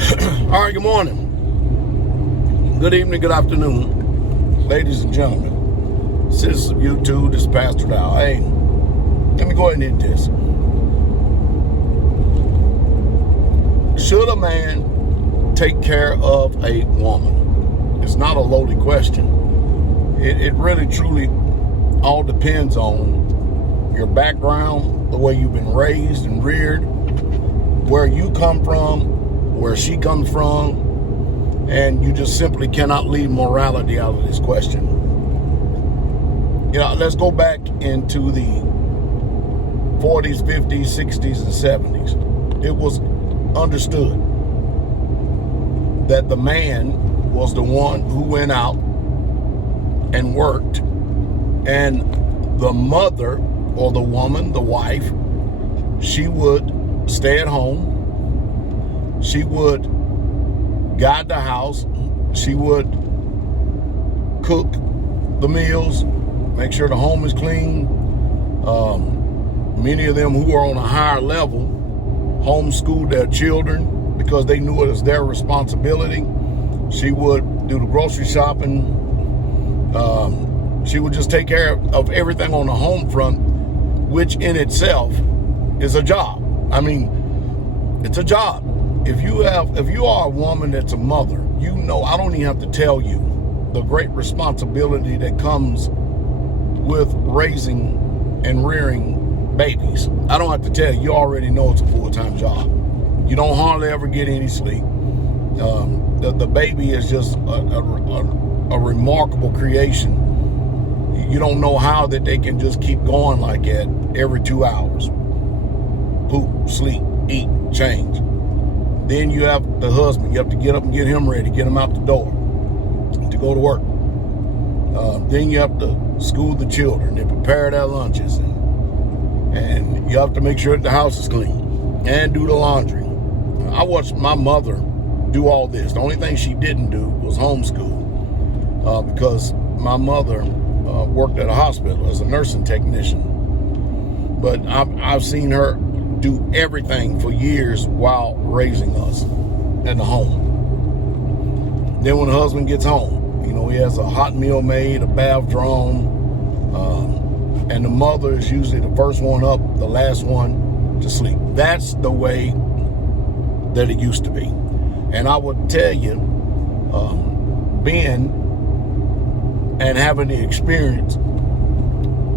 All right, good morning, good evening, good afternoon, ladies and gentlemen, citizens of YouTube. This is Pastor Dowell. Hey, let me go ahead and hit this. Should a man take care of a woman? It's not a loaded question. It really, truly all depends on your background, the way you've been raised and reared, where you come from, where she comes from, and you just simply cannot leave morality out of this question. Let's go back into the 40s, 50s, 60s, and 70s. It was understood that the man was the one who went out and worked, and the mother or the woman, the wife, she would stay at home. She would guide the house. She would cook the meals, make sure the home is clean. Many of them who are on a higher level homeschooled their children because they knew it was their responsibility. She would do the grocery shopping. She would just take care of everything on the home front, which in itself is a job. I mean, it's a job. If you are a woman that's a mother, you know, I don't even have to tell you the great responsibility that comes with raising and rearing babies. I don't have to tell you. You already know it's a full-time job. You don't hardly ever get any sleep. The baby is just a remarkable creation. You don't know how that they can just keep going like that every 2 hours. Poop, sleep, eat, change. Then you have the husband. You have to get up and get him ready, get him out the door to go to work. Then you have to school the children and prepare their lunches. And you have to make sure that the house is clean and do the laundry. I watched my mother do all this. The only thing she didn't do was homeschool because my mother worked at a hospital as a nursing technician. But I've seen her do everything for years while raising us in the home. Then when the husband gets home, he has a hot meal made, a bath drawn, and the mother is usually the first one up, the last one to sleep. That's the way that it used to be. And I would tell you, being and having the experience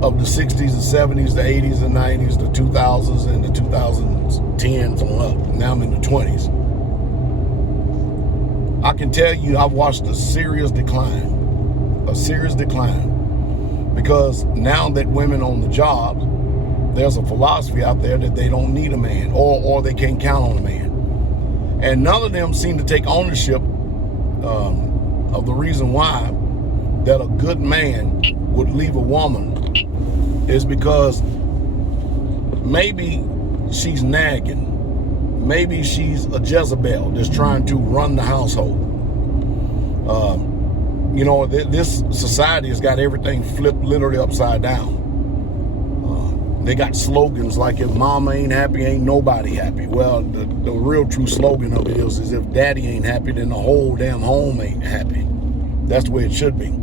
of the 60s and 70s, the 80s and 90s, the 2000s and the 2010s on up. Now I'm in the 20s. I can tell you I've watched a serious decline. Because now that women on the job, there's a philosophy out there that they don't need a man or they can't count on a man. And none of them seem to take ownership of the reason why that a good man would leave a woman is because maybe she's nagging. Maybe she's a Jezebel that's trying to run the household. This society has got everything flipped literally upside down. They got slogans like, if mama ain't happy, ain't nobody happy. Well, the real true slogan of it is if daddy ain't happy, then the whole damn home ain't happy. That's the way it should be.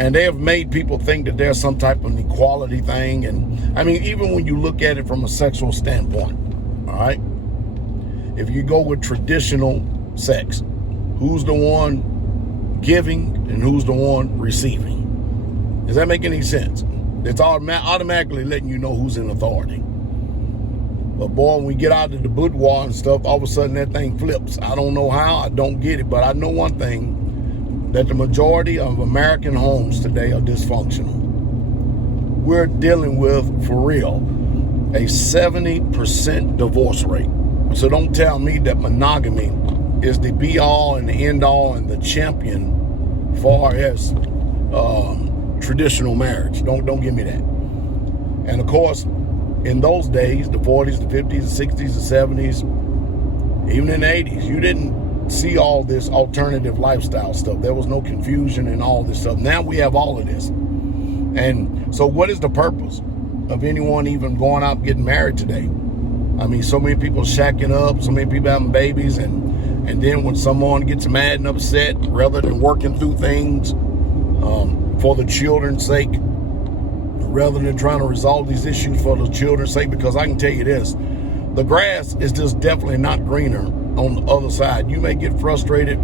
And they have made people think that there's some type of equality thing. And I mean, even when you look at it from a sexual standpoint, all right? If you go with traditional sex, who's the one giving and who's the one receiving? Does that make any sense? It's automatically letting you know who's in authority. But boy, when we get out of the boudoir and stuff, all of a sudden that thing flips. I don't know how, I don't get it, but I know one thing, that the majority of American homes today are dysfunctional. We're dealing with, for real, a 70% divorce rate. So don't tell me that monogamy is the be-all and the end-all and the champion far as traditional marriage. Don't give me that. And of course, in those days, the 40s, the 50s, the 60s, the 70s, even in the 80s, you didn't see all this alternative lifestyle stuff. There was no confusion and all this stuff. Now we have all of this. And so what is the purpose of anyone even going out and getting married today? I mean, so many people shacking up, so many people having babies, and then when someone gets mad and upset, rather than working through things for the children's sake, rather than trying to resolve these issues for the children's sake, because I can tell you this, the grass is just definitely not greener on the other side. You may get frustrated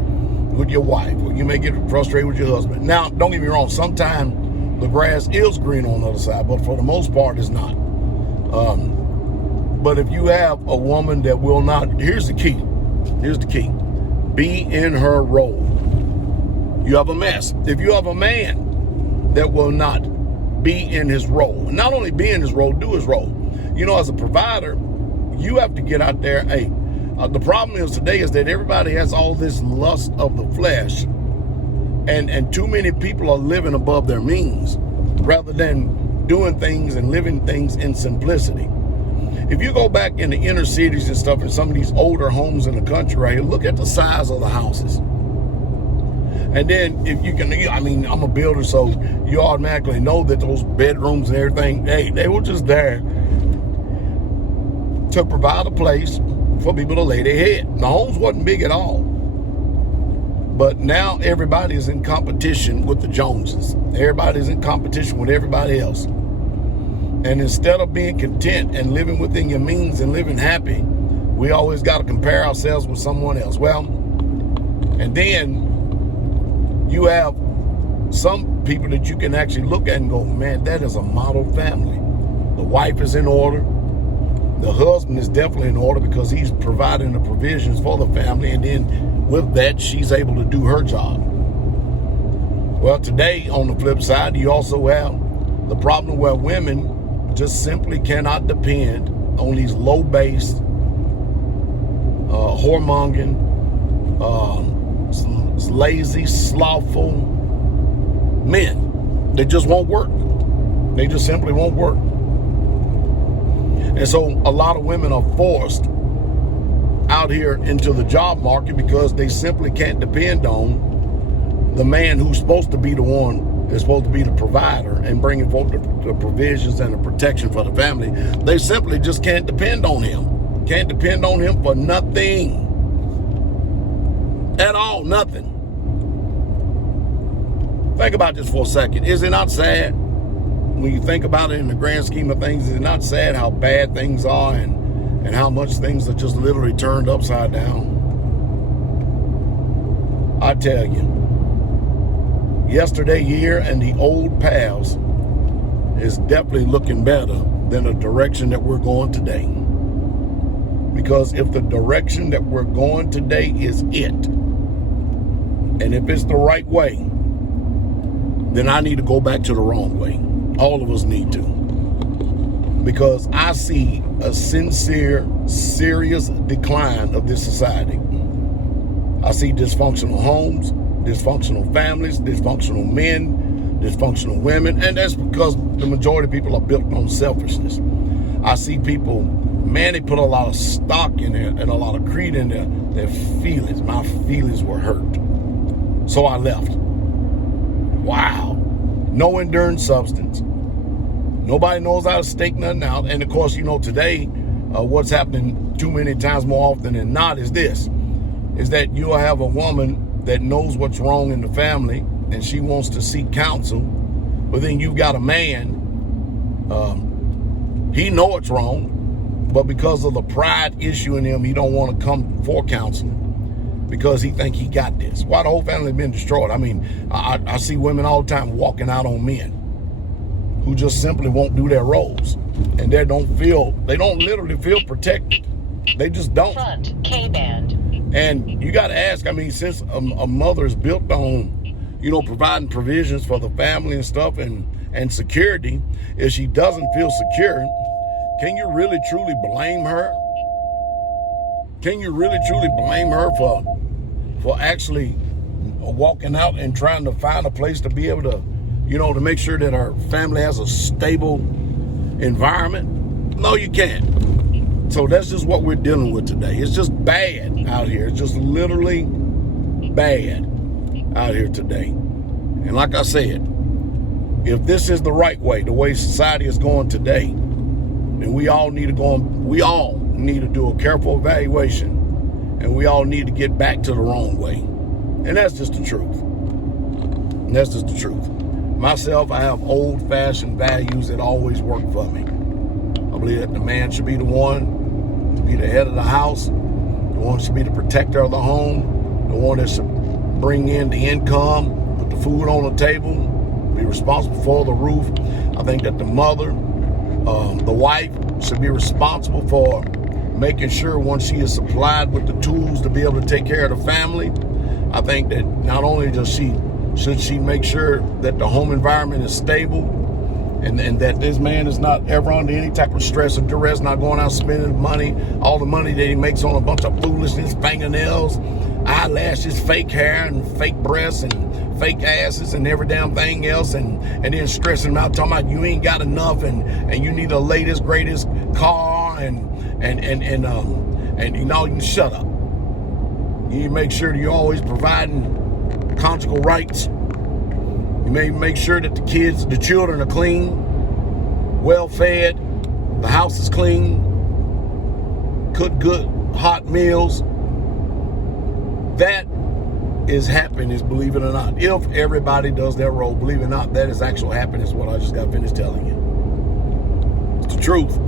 with your wife, or you may get frustrated with your husband. Now, don't get me wrong, sometimes the grass is green on the other side, but for the most part, it's not. But if you have a woman that will not, here's the key, be in her role. You have a mess. If you have a man that will not be in his role, and not only be in his role, do his role. You know, as a provider, you have to get out there. Hey, the problem is today is that everybody has all this lust of the flesh, and too many people are living above their means rather than doing things and living things in simplicity. If you go back in the inner cities and stuff, in some of these older homes in the country right here, look at the size of the houses. And then if you can, I mean, I'm a builder, so you automatically know that those bedrooms and everything, hey, they were just there to provide a place for people to lay their head. The homes wasn't big at all. But now everybody is in competition with the Joneses. Everybody's in competition with everybody else. And instead of being content and living within your means and living happy, we always got to compare ourselves with someone else. Well, and then you have some people that you can actually look at and go, man, that is a model family. The wife is in order. The husband is definitely in order because he's providing the provisions for the family. And then with that, she's able to do her job. Well, today, on the flip side, you also have the problem where women just simply cannot depend on these low-based, whoremongering, lazy, slothful men. They just won't work. They just simply won't work. And so a lot of women are forced out here into the job market because they simply can't depend on the man who's supposed to be the one that's supposed to be the provider and bringing forth the provisions and the protection for the family. They simply just can't depend on him. Can't depend on him for nothing. At all, nothing. Think about this for a second. Is it not sad? When you think about it in the grand scheme of things, is it not sad how bad things are and how much things are just literally turned upside down? I tell you, yesterday year and the old past is definitely looking better than the direction that we're going today. Because if the direction that we're going today is it, and if it's the right way, then I need to go back to the wrong way. All of us need to. Because I see a sincere, serious decline of this society. I see dysfunctional homes, dysfunctional families, dysfunctional men, dysfunctional women, and that's because the majority of people are built on selfishness. I see people, man, they put a lot of stock in there and a lot of creed in their feelings. My feelings were hurt. So I left. Wow. No enduring substance. Nobody knows how to stake nothing out. And of course, you know, today, what's happening too many times more often than not is this, is that you'll have a woman that knows what's wrong in the family and she wants to seek counsel, but then you've got a man, he know what's wrong, but because of the pride issue in him, he don't want to come for counseling because he think he got this. Why the whole family been destroyed? I mean, I see women all the time walking out on men who just simply won't do their roles, and they don't literally feel protected. They just don't. Front K-band. And you got to ask, I mean, since a mother is built on, you know, providing provisions for the family and stuff and security, if she doesn't feel secure, can you really truly blame her? Can you really truly blame her for actually walking out and trying to find a place to be able to, you know, to make sure that her family has a stable environment? No, you can't. So that's just what we're dealing with today. It's just bad out here. It's just literally bad out here today. And like I said, if this is the right way, the way society is going today, then we all need to go on, we all need to do a careful evaluation, and we all need to get back to the wrong way. And that's just the truth. And that's just the truth. Myself, I have old-fashioned values that always work for me. I believe that the man should be the one to be the head of the house. The one should be the protector of the home. The one that should bring in the income, put the food on the table, be responsible for the roof. I think that the mother, the wife, should be responsible for making sure once she is supplied with the tools to be able to take care of the family. I think that not only should she make sure that the home environment is stable, and that this man is not ever under any type of stress or duress, not going out spending money, all the money that he makes on a bunch of foolishness, fingernails, eyelashes, fake hair, and fake breasts, and fake asses, and every damn thing else, and then stressing him out, talking about you ain't got enough, and you need the latest, greatest car, and you know, you shut up. You need to make sure that you're always providing conjugal rights. You may make sure that the children are clean, well fed, the house is clean, cook good, hot meals. That is happiness, believe it or not. If everybody does their role, believe it or not, that is actual happiness, what I just got finished telling you. It's the truth.